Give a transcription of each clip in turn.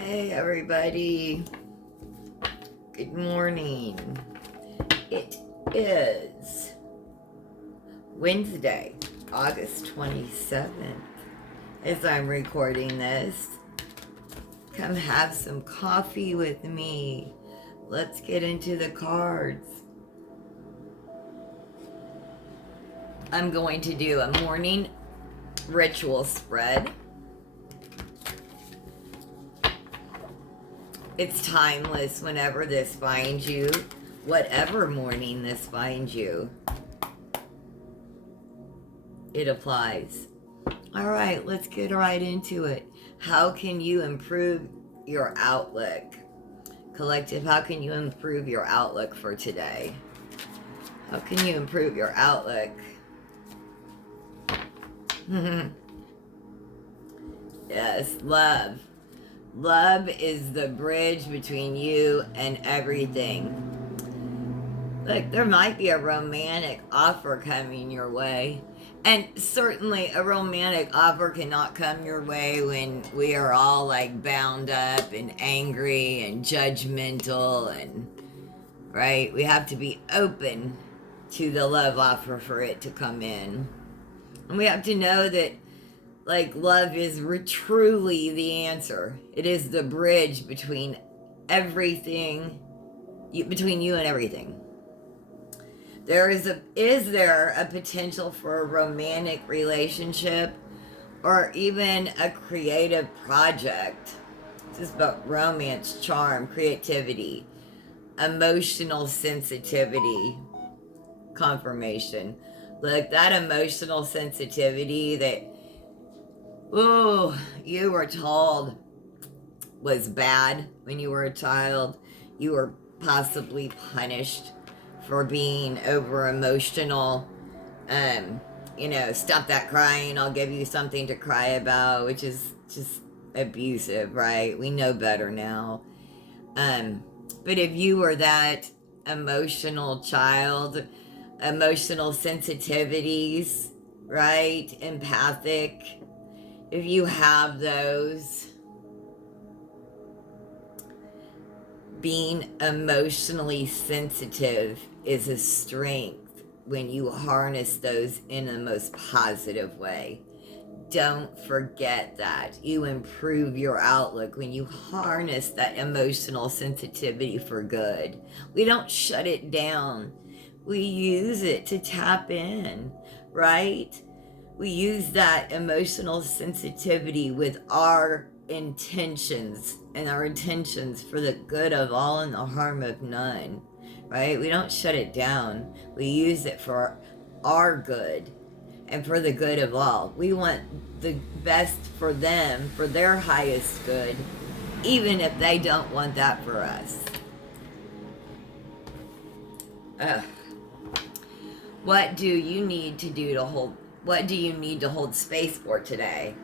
Hey everybody, good morning. It is Wednesday, August 27th. As I'm recording this, come have some coffee with me. Let's get into the cards. I'm going to do a morning ritual spread. It's timeless whenever this finds you, whatever morning this finds you. It applies. All right, let's get right into it. How can you improve your outlook? Collective, how can you improve your outlook for today? How can you improve your outlook? Yes, love. Love is the bridge between you and everything. Look, there might be a romantic offer coming your way. And certainly a romantic offer cannot come your way when we are all like bound up and angry and judgmental and, right? We have to be open to the love offer for it to come in. And we have to know that like love is truly the answer. It is the bridge between everything, between you and everything. Is there a potential for a romantic relationship or even a creative project? This is about romance, charm, creativity, emotional sensitivity, confirmation. Look, that emotional sensitivity that you were told was bad when you were a child. You were possibly punished for being over emotional. Stop that crying, I'll give you something to cry about, which is just abusive, right? We know better now. But if you were that emotional child, emotional sensitivities, right? Empathic, if you have those, being emotionally sensitive is a strength when you harness those in the most positive way. Don't forget that. You improve your outlook when you harness that emotional sensitivity for good. We don't shut it down. We use it to tap in, right? We use that emotional sensitivity with our intentions, and our intentions for the good of all and the harm of none, right? We don't shut it down. We use it for our good and for the good of all. We want the best for them, for their highest good, even if they don't want that for us. What do you need to hold space for today?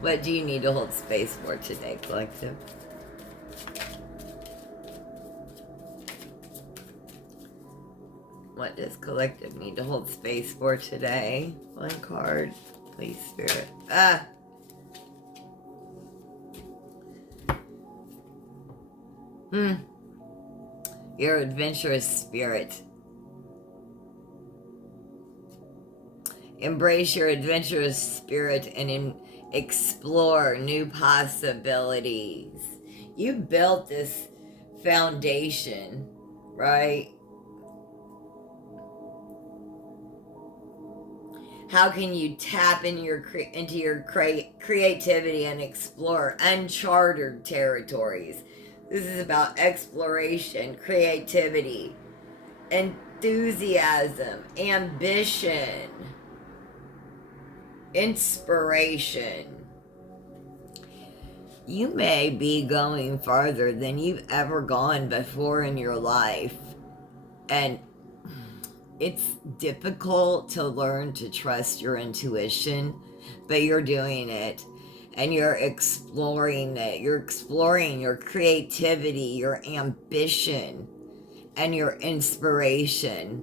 What do you need to hold space for today, collective? What does collective need to hold space for today? One card, please, Spirit. Your adventurous spirit. Embrace your adventurous spirit and explore new possibilities. You built this foundation, right? How can you tap into your creativity and explore uncharted territories? This is about exploration, creativity, enthusiasm, ambition, inspiration. You may be going farther than you've ever gone before in your life. And it's difficult to learn to trust your intuition, but you're doing it. And you're exploring it. You're exploring your creativity, your ambition, and your inspiration.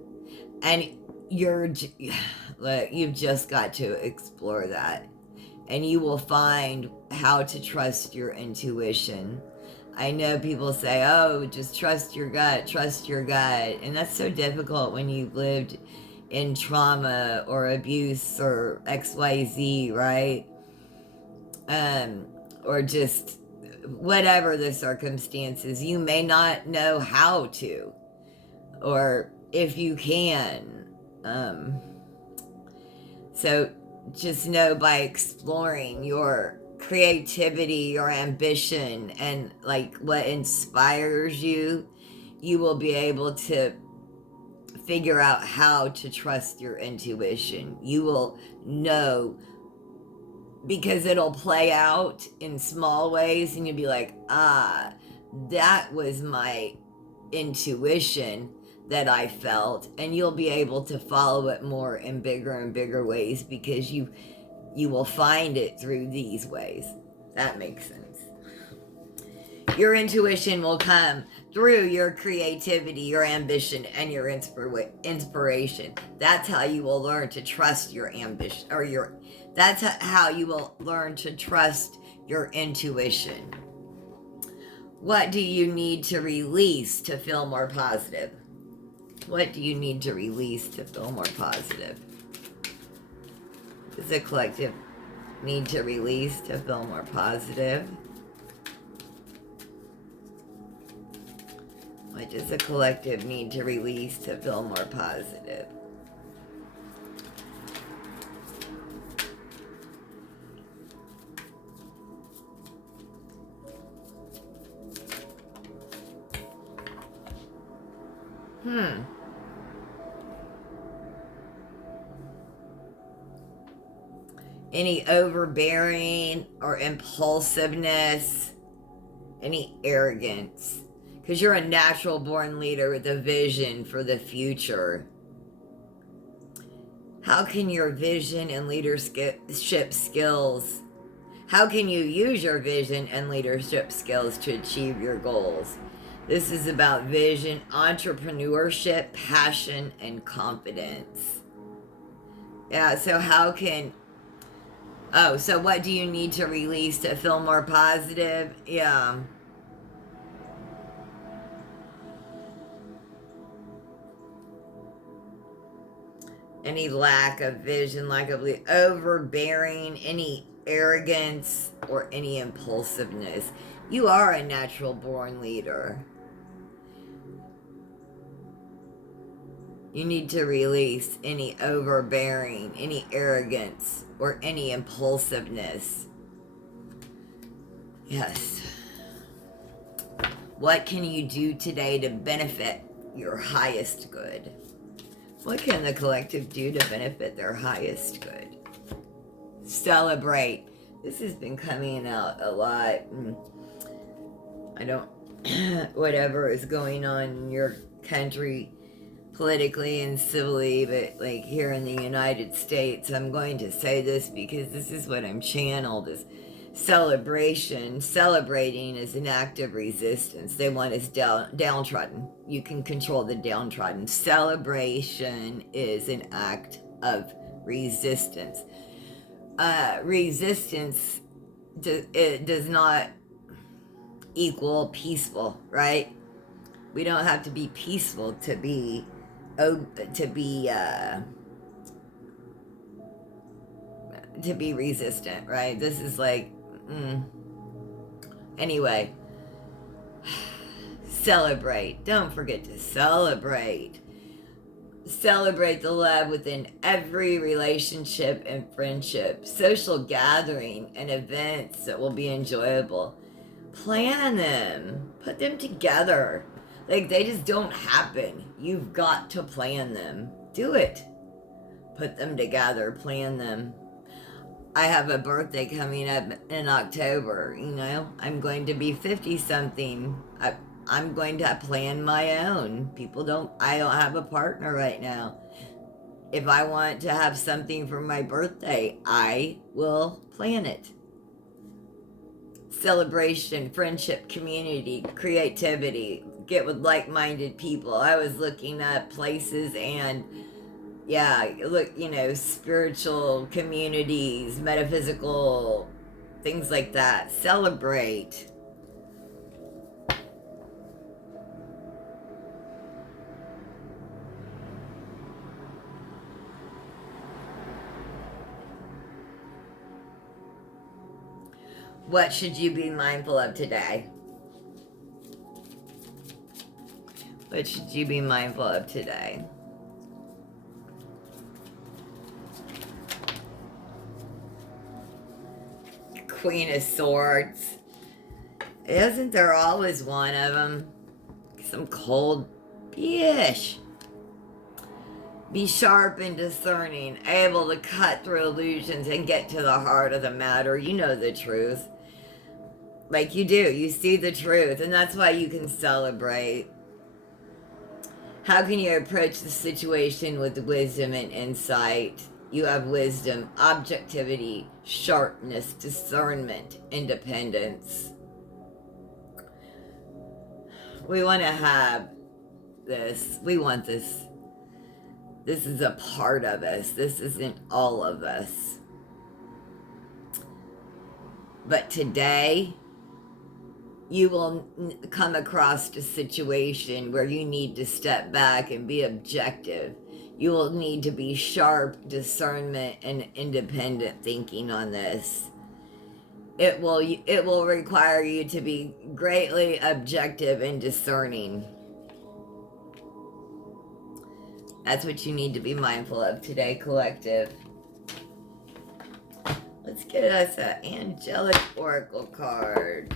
And you've just got to explore that. And you will find how to trust your intuition. I know people say, oh, just trust your gut, trust your gut. And that's so difficult when you've lived in trauma or abuse or XYZ, right? Or just whatever the circumstances, you may not know how to, or if you can. So just know by exploring your creativity, your ambition, and like what inspires you, you will be able to figure out how to trust your intuition. You will know, because it'll play out in small ways and you'll be like, ah, that was my intuition that I felt, and you'll be able to follow it more in bigger and bigger ways because you will find it through these ways. That makes sense. Your intuition will come through your creativity, your ambition, and your inspiration. That's how you will learn to trust your ambition, or that's how you will learn to trust your intuition. What do you need to release to feel more positive? What do you need to release to feel more positive? Does the collective need to release to feel more positive? What does the collective need to release to feel more positive? Any overbearing or impulsiveness, any arrogance, because you're a natural born leader with a vision for the future. How can your vision and leadership skills, how can you use your vision and leadership skills to achieve your goals? This is about vision, entrepreneurship, passion, and confidence. Yeah, so so what do you need to release to feel more positive? Yeah. Any lack of vision, lack of overbearing, any arrogance, or any impulsiveness. You are a natural born leader. You need to release any overbearing, any arrogance, or any impulsiveness. Yes. What can you do today to benefit your highest good? What can the collective do to benefit their highest good? Celebrate. This has been coming out a lot. I don't, whatever is going on in your country politically and civilly, but like here in the United States, I'm going to say this because this is what I'm channeled as. Celebrating is an act of resistance. They want us downtrodden. You can control the downtrodden. Celebration is an act of resistance. Resistance does not equal peaceful, right? We don't have to be peaceful to be resistant, right? This is like, anyway, celebrate. Don't forget to celebrate. Celebrate the love within every relationship and friendship, social gathering and events that will be enjoyable. Plan them, put them together. Like, they just don't happen. You've got to plan them. Do it. Put them together, plan them. I have a birthday coming up in October, I'm going to be 50-something. I'm going to plan my own. I don't have a partner right now. If I want to have something for my birthday, I will plan it. Celebration, friendship, community, creativity, get with like-minded people. I was looking up places and spiritual communities, metaphysical things like that. Celebrate. What should you be mindful of today? What should you be mindful of today? Queen of Swords. Isn't there always one of them? Some cold bitch. Be sharp and discerning, able to cut through illusions and get to the heart of the matter. You know the truth. Like you do. You see the truth, and that's why you can celebrate. How can you approach the situation with wisdom and insight? You have wisdom, objectivity, sharpness, discernment, independence. We want to have this. We want this. This is a part of us. This isn't all of us. But today, you will come across a situation where you need to step back and be objective. You will need to be sharp, discernment, and independent thinking on this. It will require you to be greatly objective and discerning. That's what you need to be mindful of today, collective. Let's get us an angelic oracle card.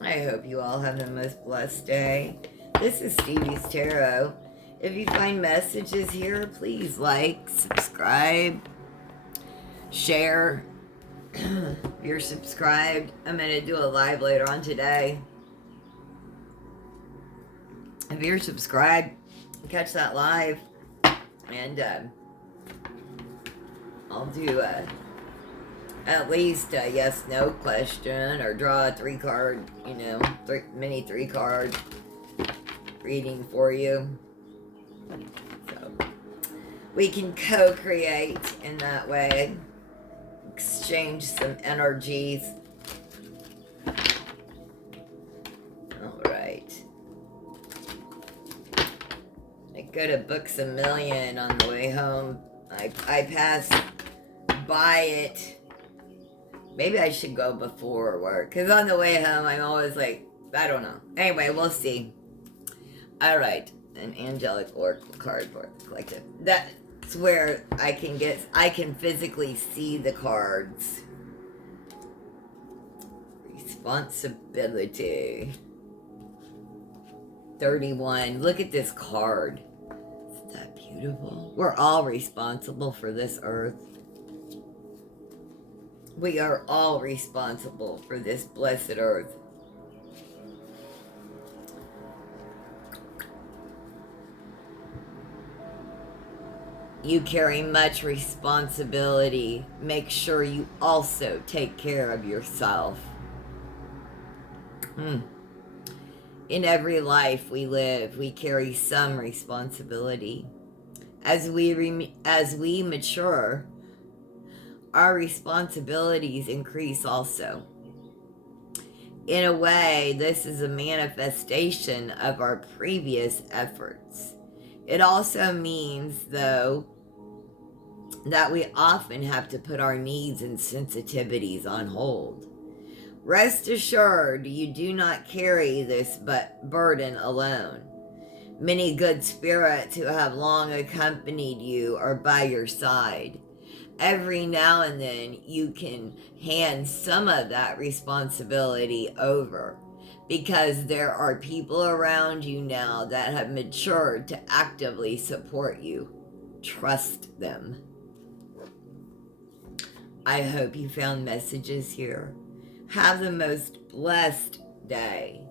I hope you all have the most blessed day. This is Stevie's Tarot. If you find messages here, please like, subscribe, share. If you're subscribed, I'm going to do a live later on today. If you're subscribed, catch that live. And I'll do at least a yes/no question, or draw a 3-card, mini 3-card reading for you. So we can co-create in that way, exchange some energies. All right. I go to Books A Million on the way home. I pass by it. Maybe I should go before work, because on the way home I'm always like, I don't know. Anyway, we'll see. All right, an angelic oracle card for the collective. That's where I can physically see the cards. Responsibility. 31. Look at this card. Isn't that beautiful? We're all responsible for this earth. We are all responsible for this blessed earth. You carry much responsibility. Make sure you also take care of yourself. In every life we live, we carry some responsibility. As we mature, our responsibilities increase also. In a way, this is a manifestation of our previous efforts. It also means, though, that we often have to put our needs and sensitivities on hold. Rest assured, you do not carry this burden alone. Many good spirits who have long accompanied you are by your side. Every now and then, you can hand some of that responsibility over, because there are people around you now that have matured to actively support you. Trust them. I hope you found messages here. Have the most blessed day.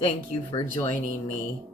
Thank you for joining me.